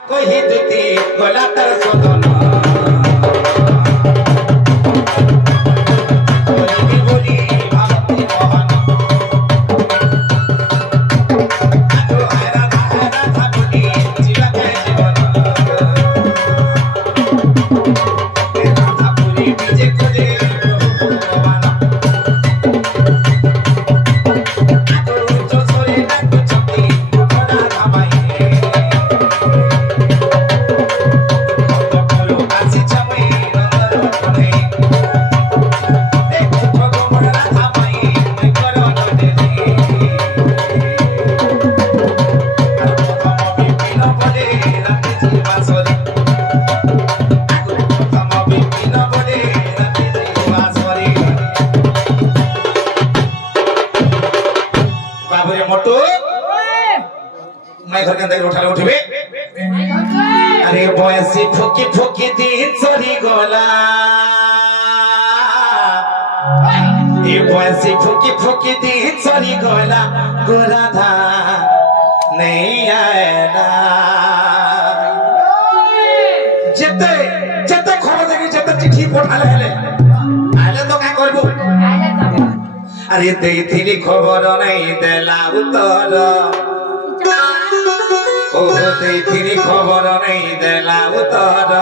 कही दुती गला तर सदन उठबे अरे बयसी फुकी फुकी दिन चली गला ये बयसी फुकी फुकी दिन चली गला गोरा था नहीं आएना जते जते खबर देखी जते चिट्ठी पठाले हेले आले तो का करबो अरे देइथिली खबर नहीं देला उत्तर तेरी खबर नहीं देला उतर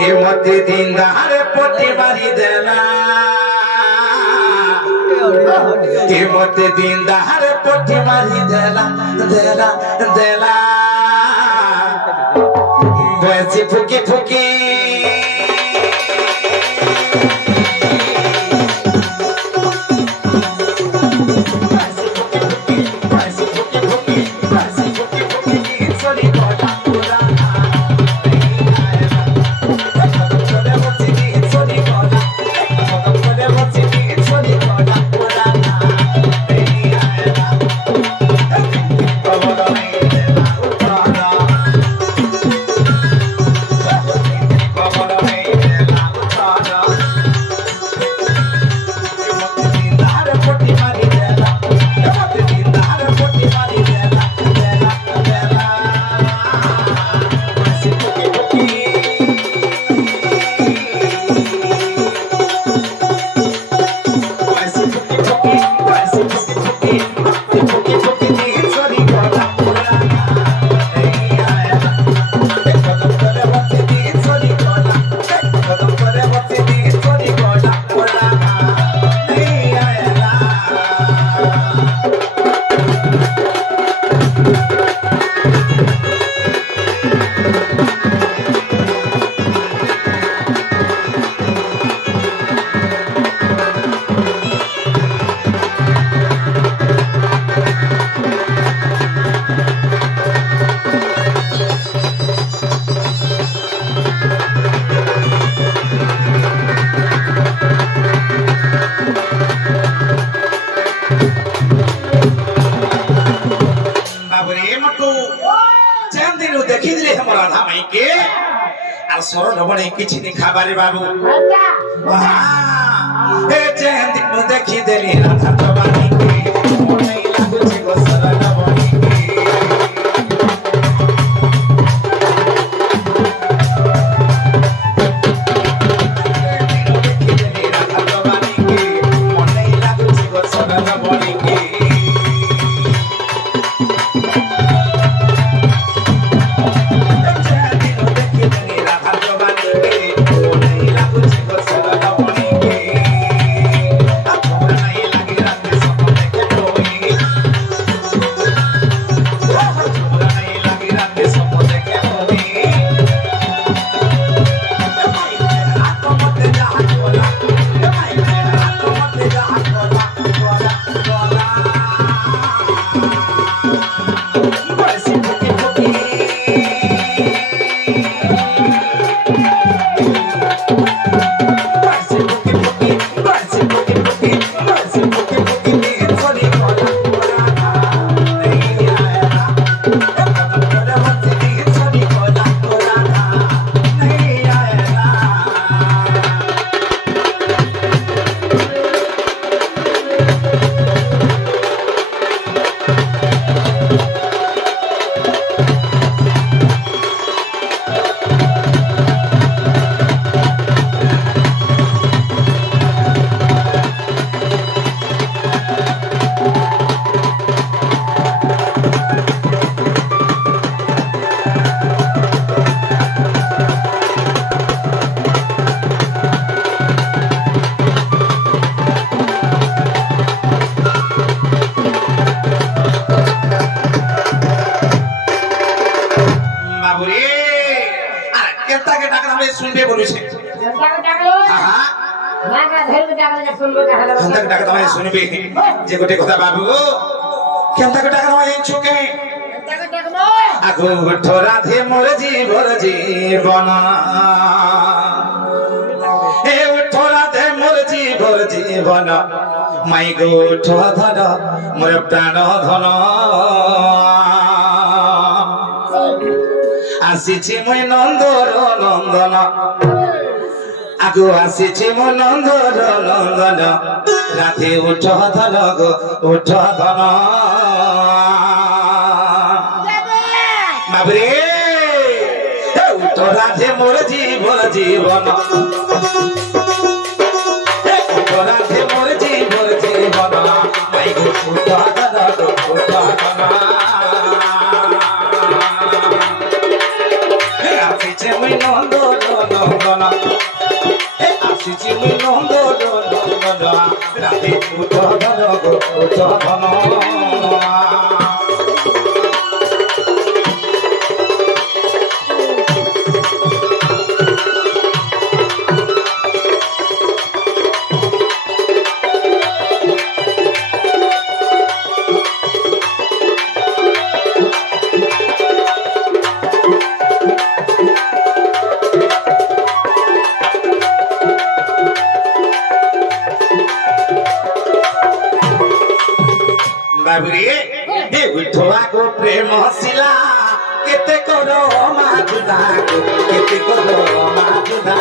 ये मते दिन दहाड़े पोटी मारी देला ये मते दिन दहाड़े पोटी मारी देला देला देला वैसी फुकी फुकी किछि नहीं खाबारे बाबू ए चैन दिन देखी देली राधा जवानी के नहीं लागु छी गोसर लवणी বাবুরে আরে কেতাকে ডাকা আমি শুনবে বলছে কেতাকে ডাকলো হ্যাঁ নাকা ধরবে ডাকলে শুনবে কাহলে কেতাকে ডাকা তুমি শুনবে যে গোটে কথা বাবু কেতাকে ডাকা আমি চুকে কেতাকে ডাকলো আগু উঠো রাধে মোর জীবন এ উঠো রাধে মোর জীবন মাই গো উঠো ধর মোর প্রাণ ধন আসিছি মই নন্দন আগু আসিছি মো নন্দন রাধে উঠ ধন গো উঠ ধন বাবরে উঠ রাধে মোর জীবন উঠ রাধে মোর জীবন মাই গো উঠ ধন গো উঠ ধন আসিছি মই নন্দন আসিছি মই নন্দন রাধে উঠ ধন গো উঠ ধন বাবুরে হে উঠোয়া গো প্রেম শিলা কেতে করো মাজুদা কেতে করো মাজুদা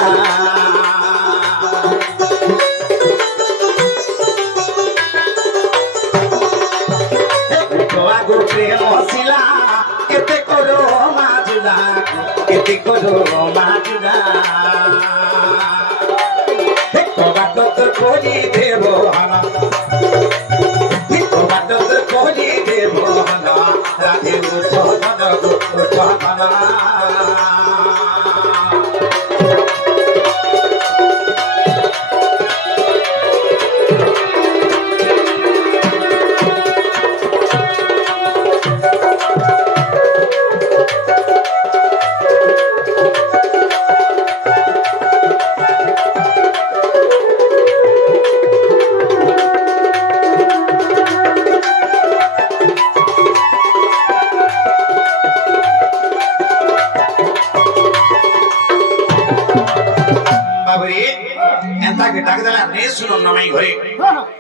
হে উঠোয়া গো প্রেম শিলা কেতে করো মাজুদা কেতে করো মাজুদা হে কবাট তোর খোঁজি দেব হানা কোজি দেব না রাধে উঠ ধন গো উঠ ধন ডাক দেলা নে শুনো নমাই ঘরে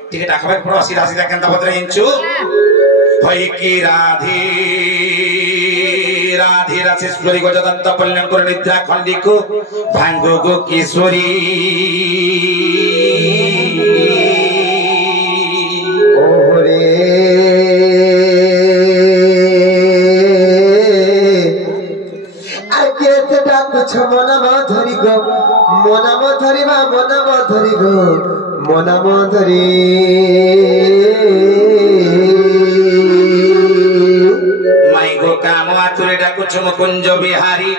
ঠিক ডাকবে পড়ো আসি রাশি দেখেন তাপত্রে ইঞ্চু হয় কি রাধে রাধে রাশেশ্বরী গজদন্ত কল্যাণ করে নিদ্রা খণ্ডিক ভাঙ্গ গো কিশোরী ওরে আগে ডাকুছ মনাম ধরি গো মনাম ধরিবা মনাম ধরি গো মনাম ধরি মাই গো কাম আতুরে ডাকুছ কুঞ্জ বিহারী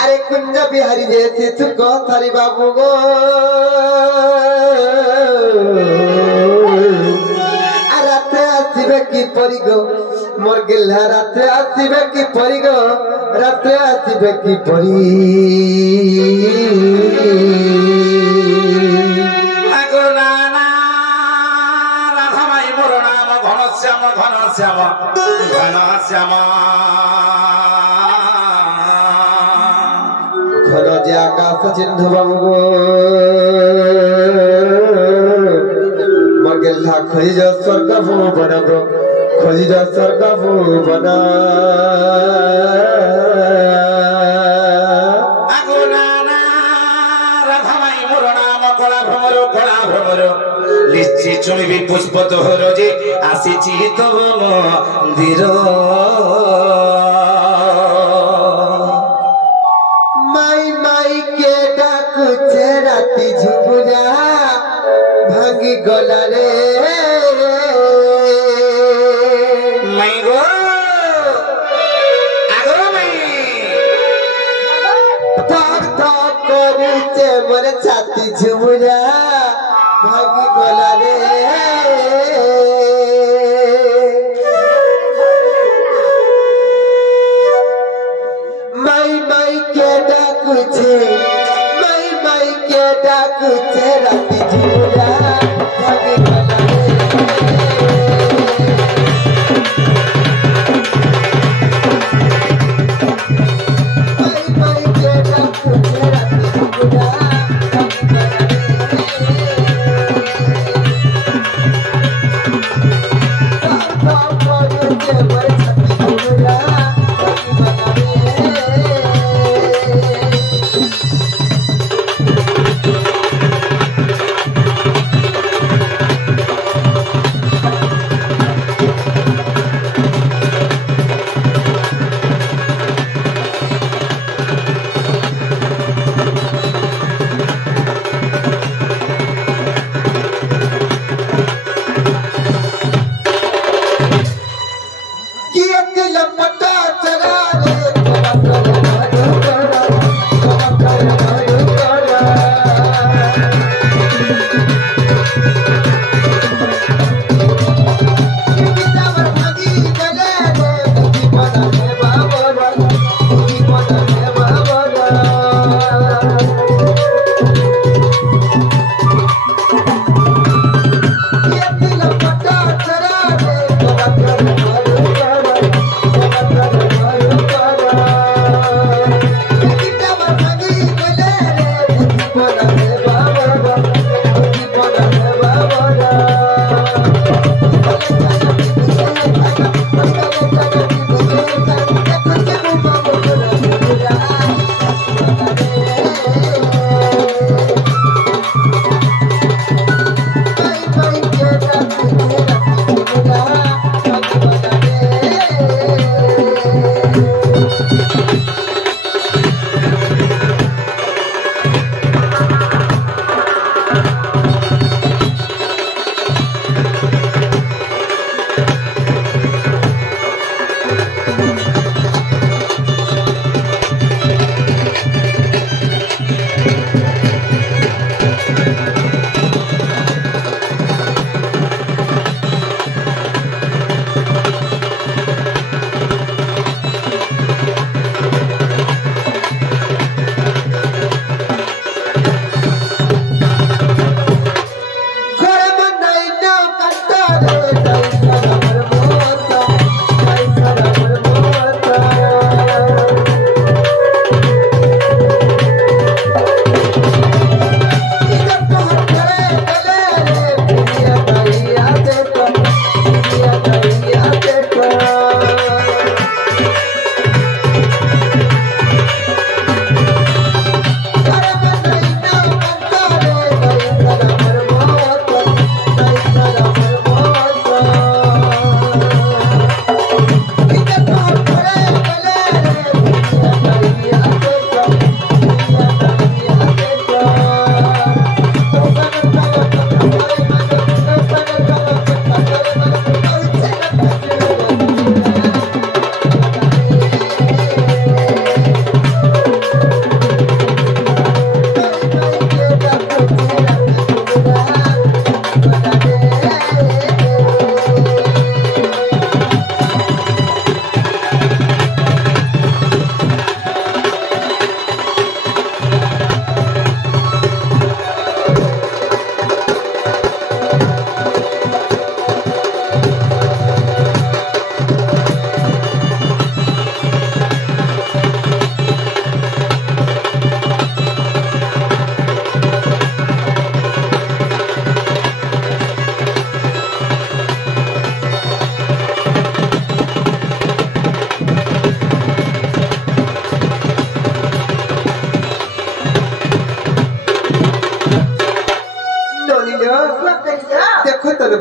আরে কুঞ্জ বিহারী যেতে তুক থারি বাবু গো রাতে আসিবে কি পরি গো মোর গেলা রাতে আসিবে কি পরি গো রাতে আসিবে কি পরি আগো নানা রাধা মাই মোর নাম ঘনশ্যাম ঘন যে আকাশ চিহ্ন বাবু গো মোর গেলা খোঁজ স্বর্গ ভুবন গো খোঁজ স্বর্গ ভুবন আগো নানা রাধা মাই মোর নাম কলা ভ্রমর লিচি চুমিবি পুষ্প তোহর যে আসিছি তব মন্দির মাই মাই কে ডাকুছে রাতি ঝুমুরা ভাঙি গলা রে মাই গো আগো মাই থক থক করুছে মোর ছাতি ঝুমুরা ভাঙি গলা রে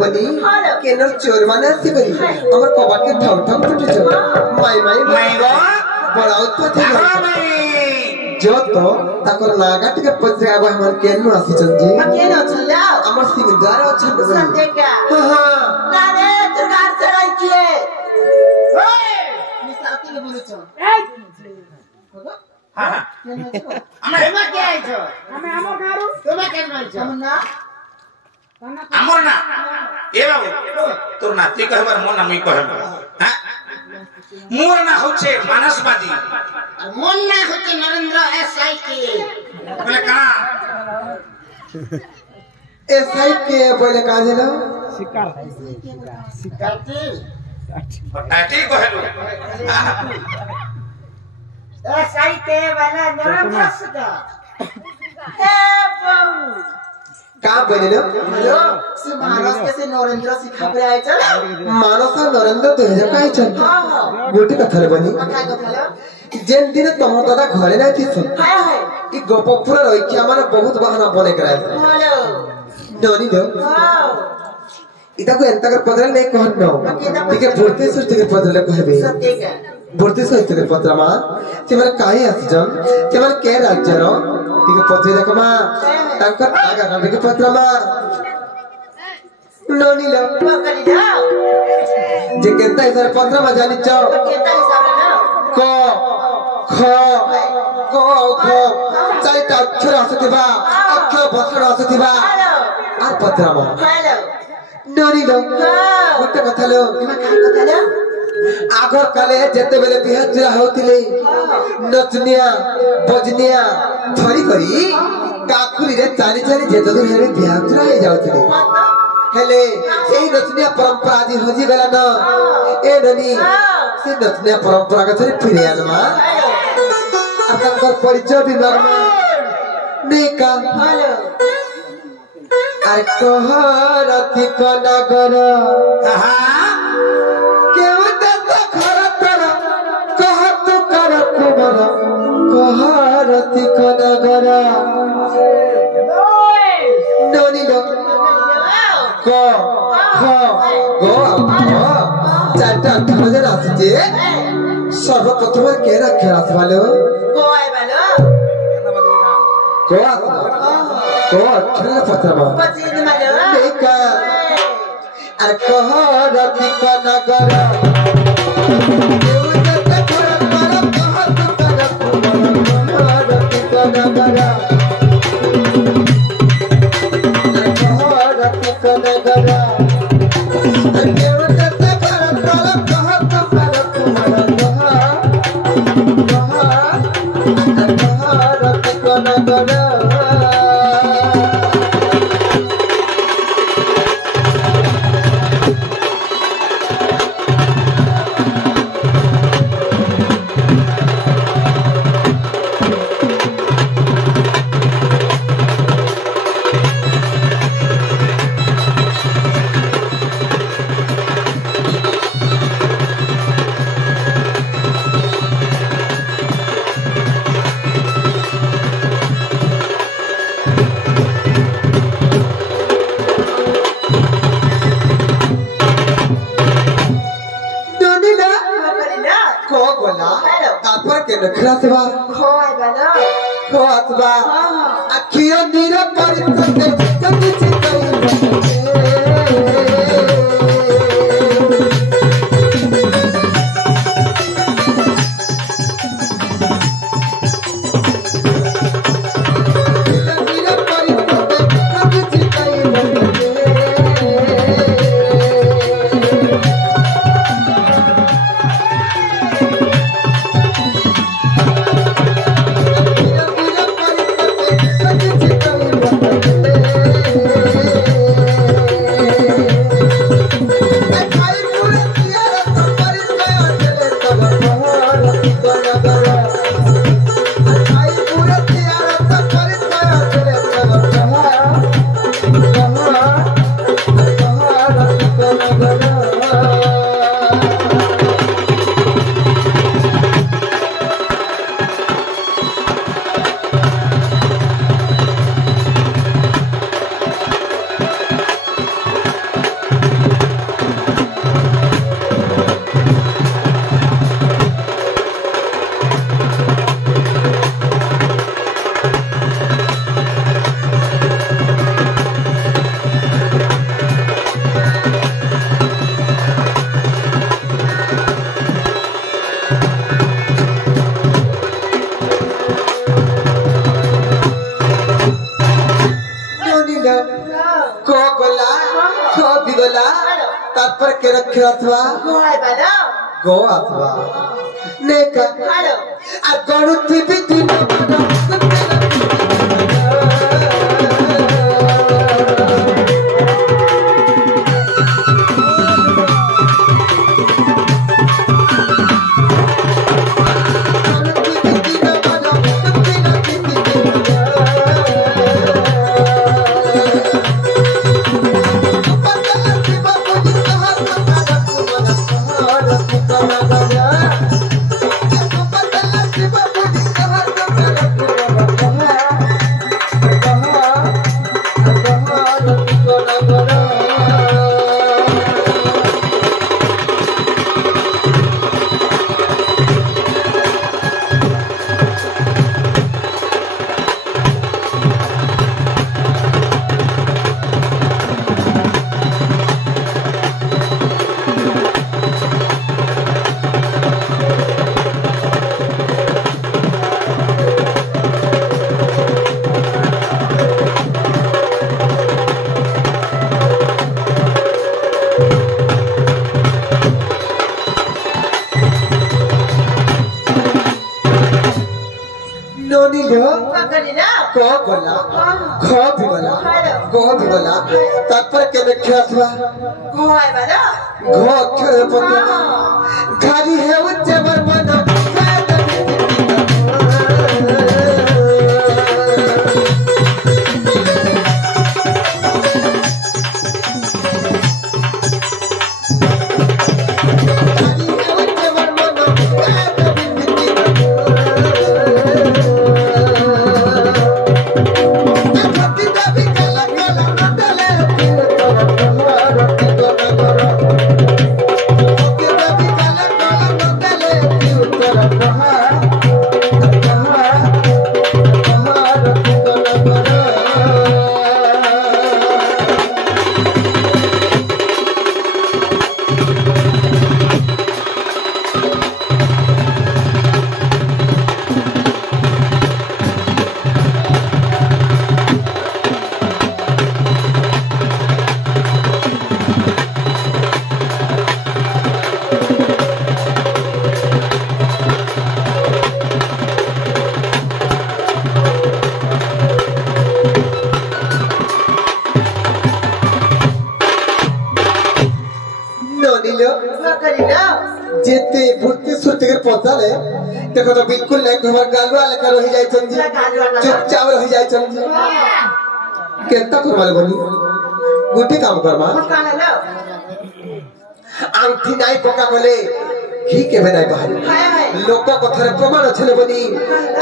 बनी केनर चोर माने आसी करी हमर कबाट के ठाउ ठाउ फुटी छ माई माई माई गो बड़ाउ तो थी माई जो तो ताकर लागा टिके पत्रे आबा हमर केन आसी छन जी केन छला हमर सिंह द्वार छ संदे का हां ना रे तुगार से रही किए ओए मिसाती के बोलु छ हां हां हमें के आई छ हमें हमर गारू तुमे केन रही छ हम ना আমর না এ বাবু তোর নাতি কহবার মন আমি কহব হ্যাঁ মোর না হচ্ছে মানসবাদী মন না হচ্ছে নরেন্দ্র এসআই কে বলে কানা एसआई के बोले का दिलो শিকারতি টাটি কহলো एसआई के वाला नरेंद्र सका ए बहु का बोलिलो हेलो से मानस के से नरेंद्र सिखा पे आइ चल मानस नरेंद्र तो हेजा काई छन हां गोटे कथा रे बनी काय कथाला जेन दिन तम दादा घरे ना थी हाय हाय ई गोपपुर रहिया माने बहुत बहाना बने कराय हेलो ननी दो वाओ इता को एंता कर पत्र नहीं कहन नो ठीक है बोलते सुस्ते के पत्र कहबे सत्य का बोलते सुस्ते के पत्र मा तेमर काई आसजन तेमर के राज्य रो ठीक है पत्र देख मा तांकर आगा काटे के पत्र मा ननी लो करी जाओ जे केता इधर पत्र मा जानि छ केता हिसाब रे ना क ख क ख चाइटा अक्षर आसथिबा अक्षर बसड़ आसथिबा हेलो आ पत्र मा हेलो ननी लो वाओ गोटे कथा लो इमा काय कथाला आगर काले जेते बेले बिहार होतिले नचनिया बजनिया धरी करी काकुली रे चाली चाली जेते दूर हेरे बिहार हे जाउतिले हेले सेही नचनिया परंपरा आदि हजी गला न ए ननी से नचनिया परंपरा के थरी फिरे आनमा आतंकर परिचय विभाग में नेका हेलो आर कहरति कनगर केवटे तो खरतर कहत कर कुबर कहरति कनगर ननी लो क ख ग चारटा अक्षर जे आसीजे सर्वप्रथम केरा खेलास वालो कोय बालो क अक्षर पत्रमा पची दे मालो देखा आर कहरति कनगर केवटे तो खरतर कहत कर कुबर कहरति कनगर कहरति कनगर केवटे तो खरतर कहत कर कुबर कहरति कनगर रखरासबा कोय बालो खोआसबा अखिया नीरा परिचय कति चितई तात्पर के रखे अथवा गो अथवा नेका आ गणुति विधि क गला ख भी गला ग भी गला तापर के देखिया थवा ঘয় বাজা घ अक्षर पता खाली है उच्च बर्मन जेते भूति सुरते के पताले देखो तो बिल्कुल नहीं घर गालवा लेकर रह जाय छन जी चुपचाप रह जाय छन जी केता करवाले बोली गोटे काम करमा आंठी नाही पका गले घी के बनाय बाहर लोक कथरे प्रमाण छले बनी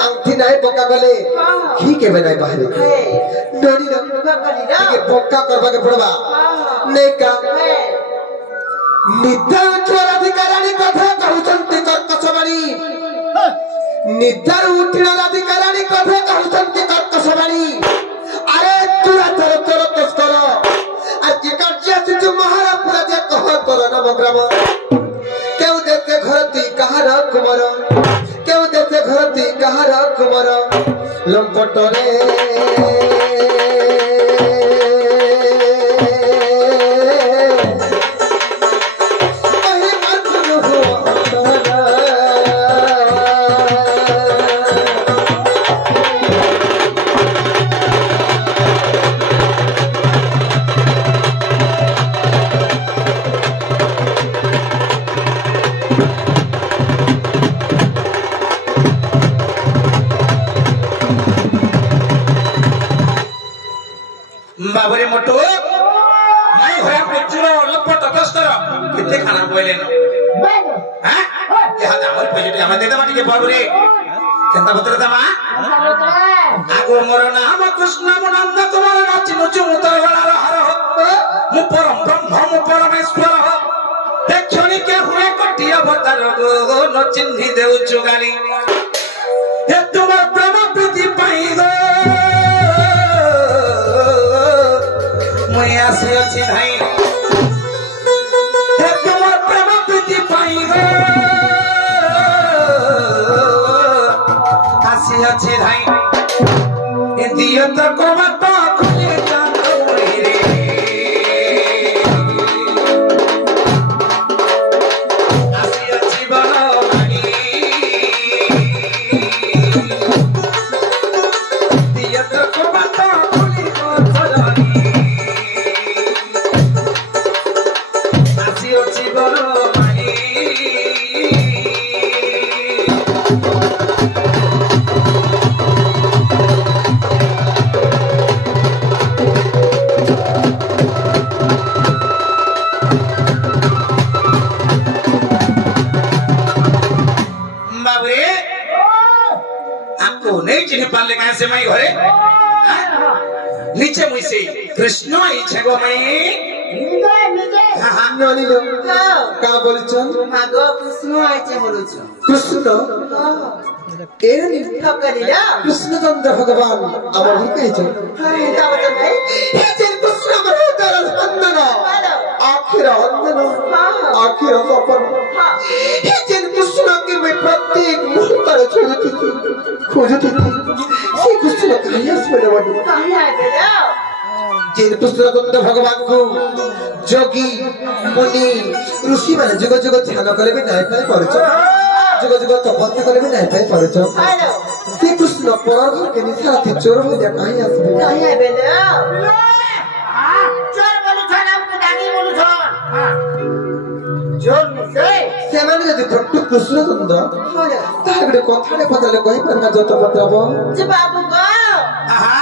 आंठी नाही पका गले घी के बनाय बाहर डोरी न के पक्का करबा के पड़बा नहीं का निद्रा उठिराधिकाराणी कथा कहउछन्ति कर्कशवाणी निद्रा उठिराधिकाराणी कथा कहउछन्ति कर्कशवाणी अरे तुरा तोर तोर तस्कर आज कार्य सिंधु महारा पूरा जे कह तोर नाम ग्राम केउ देते घरती कहार कुमार केउ देते घरती कहार कुमार लंपटरे बाबरे मोटो मैं होया पुचुरो लपट तस्कर कितने खाना बोले न हां यहा हमर पजेटी हम दे दमा टिके बाबरे केंता बतर दमा आगो मोर नाम कृष्ण मुनंद कुमार नाचिनु चुमुतर वाला हर मु परम ब्रह्म मु परमेश्वर देखछनी के हुए कोटि अवतार गो न चिन्हि देउ चुगाली हे तुमर प्रेम प्रीति पाई गो मैं आसे अच्छी भाई हे तुमर प्रेम प्रीति पाई गो आसे अच्छी भाई दियो तो कोमत खुले जानो रे आसे अच्छी बनो भाई दियो तो कोमत खुले जानो से मैं घरे नीचे मुझसे कृष्ण इच्छा गो मैं नानी लो का बोलछन मागो कृष्ण आइचे बोलछ कृष्ण एरनी ठकरिया कृष्ण चंद्र भगवान अमर होते छ का बता भाई हे जे कृष्ण मरो तर स्पंदन आखिर अंदन आखिर सपन हे जे कृष्ण के मैं प्रत्येक मुहूर्त खोजती से कृष्ण कालियास में लवडी कालिया बेटा जे कृष्ण चंद्र भगवान को जोगी मुनि ऋषि माने जुग जुग ध्यान करे भी नहीं पाई परछ जुग जुग तपस्या करे भी नहीं पाई परछ हेलो श्री कृष्ण कृष्ण पर के निशा थी चोर हो जा कहीं आसबे कहीं है बेले चोर बोलू छन हमके दादी बोलू छन चोर से ସେମାନେ ଯଦି ଭକ୍ତ କୃଷ୍ଣ ଚନ୍ଦ୍ର ତାର ଗୋଟେ କଥାଟେ ପଚାରିଲେ କହିପାରିବା ଯତ ପତ୍ରବ ଯେ ବାବୁ ଗো ଆହା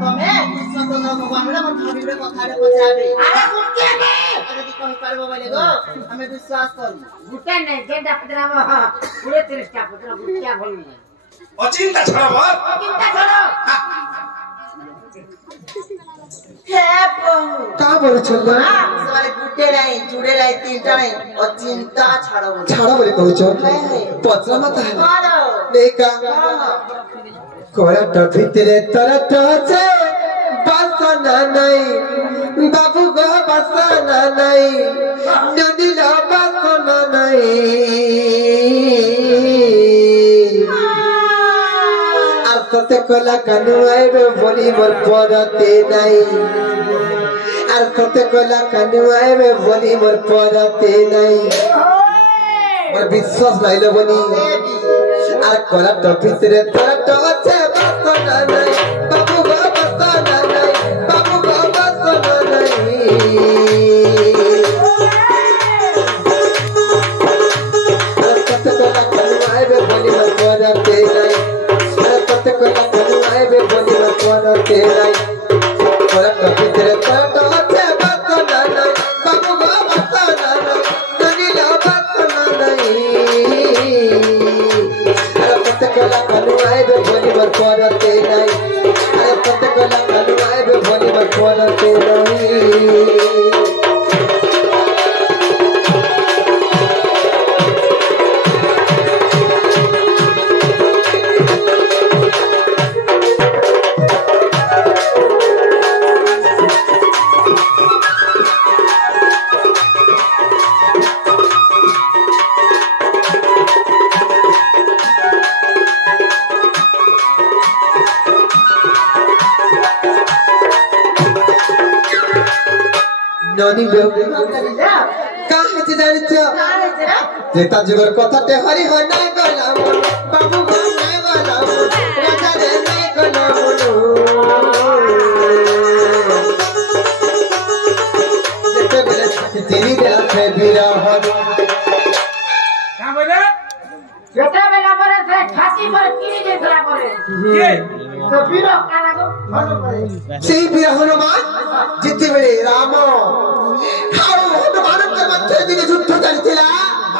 ତମେ କୃଷ୍ଣ ଚନ୍ଦ୍ର ଭଗବାନର ମନ ଭିତରେ କଥାଟେ ପଚାରେ ଆରେ ଗୁଟେ ନେ ଯଦି କହି ପାରବ ବୋଲେ ଗो ଆମେ ବିଶ୍ୱାସ କରୁ गुटे नहीं जेडा पत्रा में 30 टा पत्रा गुटिया भल नहीं ଅଚିନ୍ତା ଛଡ଼ ବଲ चिंता करो हे प्रभु କା ବୋଲେ ଛଲ୍ଲା सवारे गुटे नहीं जुड़े नहीं तीनटा नहीं और चिंता छाड़ो ଛାଡ ବୋଲି କହୁଛ ପଚରା ମାତା ହେଲା मारो ନେକା କୋରାଟ ଭିତରେ ତରଟ ଅଛି ବାସନା ନାହିଁ ବାବୁ ଗো ବାସନା ନାହିଁ ନଦୀର ବାସନା ନାହିଁ আর সতে কলা কানু আইবে বলি মোর পরতে নাই আর সতে কলা কানু আইবে বলি মোর পরতে নাই মোর বিশ্বাস নাইলো বনি আর কলা টপিসরে তরট আছে বাসনা নাই বাবু গো বাসনা নাই বাবু গো বাসনা নাই আর সতে কলা কানু আইবে বলি মোর পরতে নাই আর সতে কলা কানু আইবে বলি মোর পরতে নাই কলা টপিসরে তরট আছে বাসনা নাই বাবু গো বাসনা নাই ননিলা বাসনা নাই আরে পতে কলা কানু আইবে বলি মোর পরতে নাই আরে পতে কলা কানু আইবে বলি মোর পরতে নাই ননি লোক কাহে জানিছ যেটা যুগর কথাতে হরি হয় না গলাম বাবু গো না গলাম রাজা রে না গলাম যেতে বেলে চিনি দেছে বিরহ কা বলে जेटा बेला परे से छाती पर किरी देसला परे কে तो बिरो काला गो সেই বিরহ হনুমান যেতে বেলে রাম হাও হনুমানকে মধ্যে দিনে যুদ্ধ চালিছিলা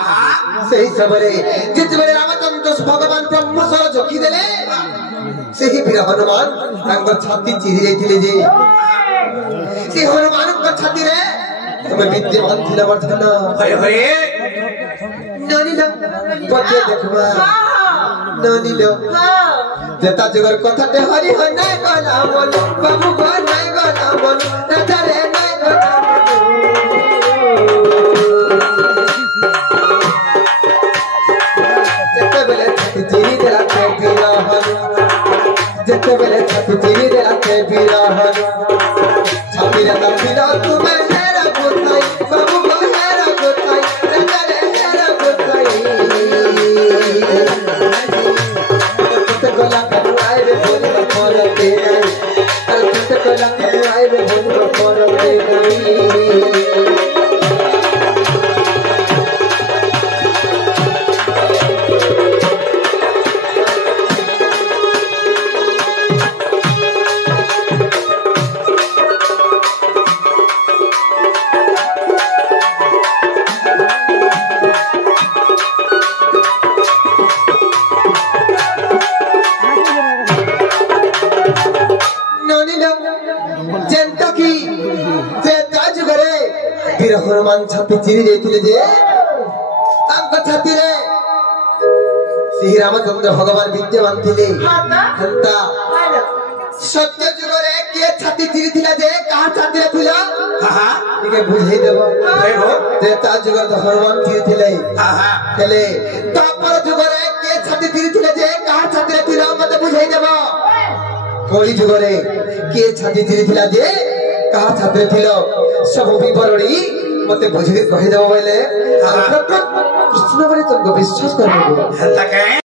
আহা সেই সময়ে যেতেবেলে রামচন্দ্র ভগবান ব্রহ্মসর ঝকি দেলে সেই বীর হনুমান তাঙ্কর ছাতি চিরি যাইছিলে যে সেই হনুমানଙ୍କ ছাতিরে তুমি বিদ্যমান ছিল বর্তমান হরে হরে ননিল পটে দেখবা ননিল যেটা যুগর কথাতে হরি হয় নাই গলা বল বাবু গো নাই গলা বল রাজারে নাই গলা যেতেবেলে ছাতি চিরি দেলা কে বিরহ যেতেবেলে ছাতি চিরি দেলা কে বিরহ ছাতিরে তাকিল তুমি হেরা গোতাই বাবু গো হেরা গোতাই রাজারে হেরা গোতাই কত গলা কানু আইবে বলি পরতে নাই আর কত গলা কানু আইবে বলি পরতে নাই ননিল যেন্তা কি যে তাজ করে বীর হনুমান ছাতি চিরি যাইଥିଲେ যে তাଙ୍କ ছাতিরে শ্রী রামচন্দ্র ভগবান বিদ্যমান ଥିଲେ হেন্তা সত্য যুগরে কে ছাতি চিরি ଥିଲା যে কাହା ছাতিরে ছিল আহা ଟିକେ ବୁଝେଇ ଦେବ କହିବ যে তাজ যুগরে তো হনুমান চিরি ଥିଲେ আহা ହେଲେ ତାପର ଯୁଗରେ କେ ଛାତି ଚିରି ଥିଲେ ଯେ କାହା ଛାତିରେ ଥିଲା ମତେ ବୁଝେଇ ଦେବ কলি যুগরে কে ছাতি চিরিଥିଲା যে কাহা ছাতিরে ছিল ସବୁ বিবরণী মতে বুঝিয়ে কহি দেব বলে কৃষ্ণ বলে তোকে বিশ্বাস করবো হেলতা কে